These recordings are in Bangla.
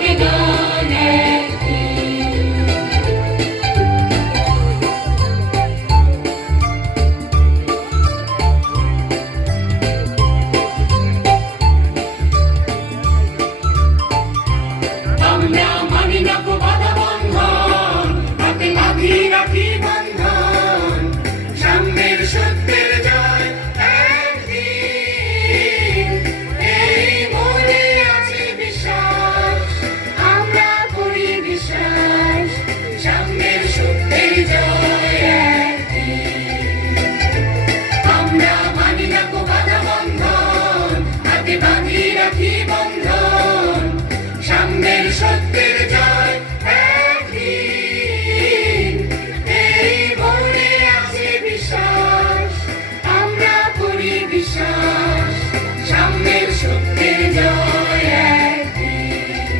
আবেদন আমরা মানি না কো বাধা বন্ধন, হাতে বাঁধি রাখি বন্ধন, সামনের সত্যের জয় একদিন, এই মনে আছে বিশ্বাস, আমরা করি বিশ্বাস, সামনের সত্যের জয় একদিন। আমরা মানি না কো বাধা বন্ধন, হাতে বাঁধি রাখি বন্ধন, সামনের সত্যের জয় একদিন, এই মনে আছে বিশ্বাস, আমরা করি বিশ্বাস, সামনের সত্যের জয় একদিন।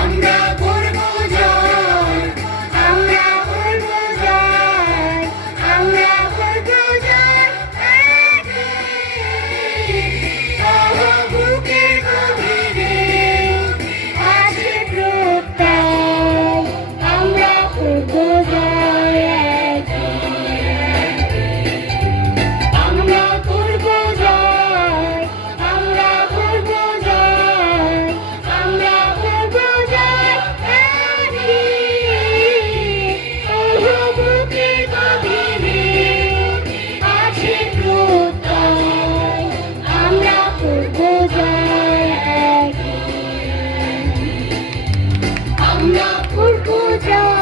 আমরা করব জয়, আমরা করব জয়, আমরা করব জয় একদিন। বুকের গভীরে আছে প্রত্যয়, আমরা করব জয় একদিন। আমরা করব জয়, আমরা করব জয়, আমরা করব জয় একদিন। বুকের গভীরে আছে প্রত্যয়, আমরা করব জয় একদিন। আমরা করব জয়।